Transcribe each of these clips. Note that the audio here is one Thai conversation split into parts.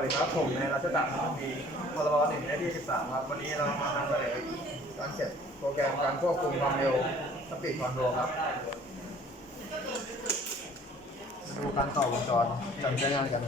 วัสดีครับ ผมในรัชดาปีพรบหนึ่งในที่13ครับ วันนี้เรามานำเสนอการเขียนโปรแกรมการควบคุมความเร็วสปีดคอนโทรลครับดูการต่อวงจรจำใช้งานกัน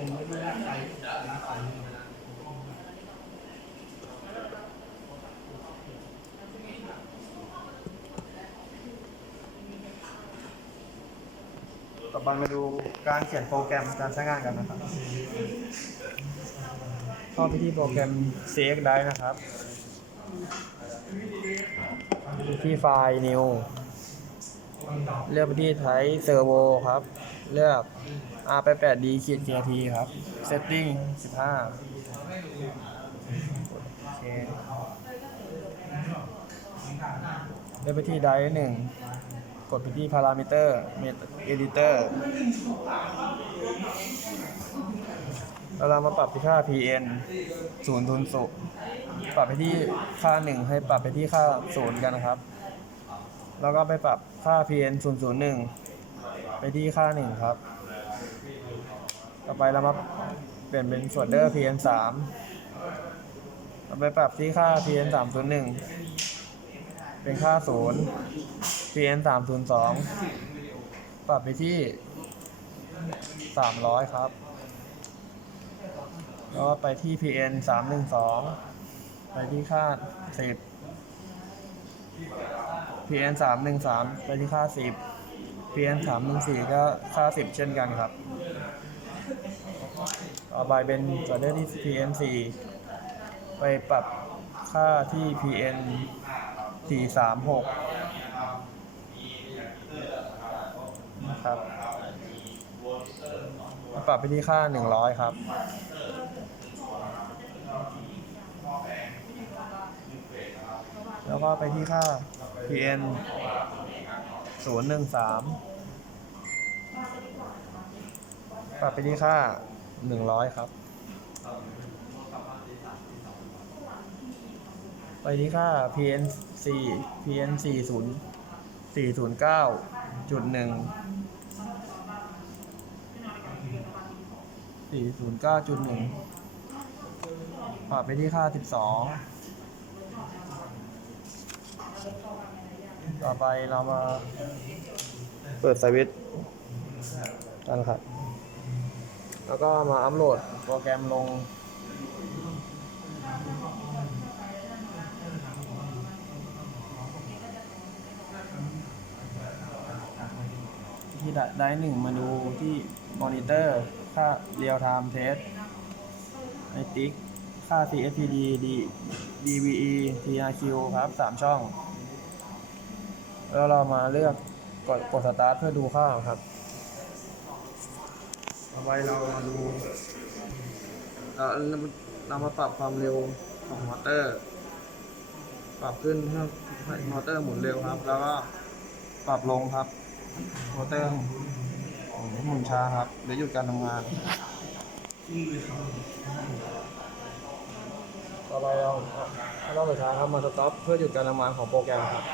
นะครับต่อไปมาดูการเขียนโปรแกรมการใช้งานกันนะครับเข้าไปที่โปรแกรม CX Drive นะครับ ที่ไฟล์ New เลือกไปที่ไทป์ Servo ครับ เลือก R ไป 8D ขีด KT ครับ Setting 15 โอเคเลือกไปที่ Drive 1 กดไปที่ Parameter Editor แล้วเรามาปรับที่ค่า PN ศูนย์ทุนสุปรับไปที่ค่า 1 ให้ปรับไปที่ค่า 0 กันนะครับ แล้วก็ไปปรับค่า PN 001 ไปที่ค่า 1 ครับ ต่อไปเรามาเปลี่ยนเป็นโฟลเดอร์ PN 3เราไปปรับที่ค่า PN 301เป็นค่า0 PN 302ปรับไปที่300ครับแล้วไปที่ PN 312ไปที่ค่า10 PN 313ไปที่ค่า10 PN 314ก็ค่า10เช่นกันครับ ต่อไปเป็นส่วนเลือกที่ PN 4ไปปรับค่าที่ PN 436นะครับปรับไปที่ค่า 100 ครับแล้วก็ไปที่ค่า PN 013 ปรับไปที่ค่า 100ครับ ไปที่ค่า PN 4 PN 40 409จุดหนึ่งสี่ศูนย์เก้าจุดหนึ่งปรับไปที่ค่าสิบสองต่อไปเรามา เปิดสวิตช์กันครับ แล้วก็มาอัปโหลดโปรแกรมลง ที่ได้หนึ่งมาดูที่มอนิเตอร์ค่า Real Time Test ไอติ๊กค่า CFPD D DVE TRQ ครับสามช่อง แล้วเรามาเลือกกดกดสตาร์ทเพื่อดูค่าครับ ต่อไปเรามาดูเราเรามาปรับความเร็วของมอเตอร์ ปรับขึ้นเพื่อให้มอเตอร์หมุนเร็วครับ แล้วก็ปรับลงครับ มอเตอร์หมุนช้าครับเดี๋ยวหยุดการทำงานต่อไปเราเราไปช้าครับมาสต็อปเพื่อหยุดการทำงานของโปรแกรมครับ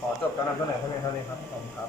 ขอจบการนำเสนอเท่านี้เท่านี้ครับขอบคุณครับ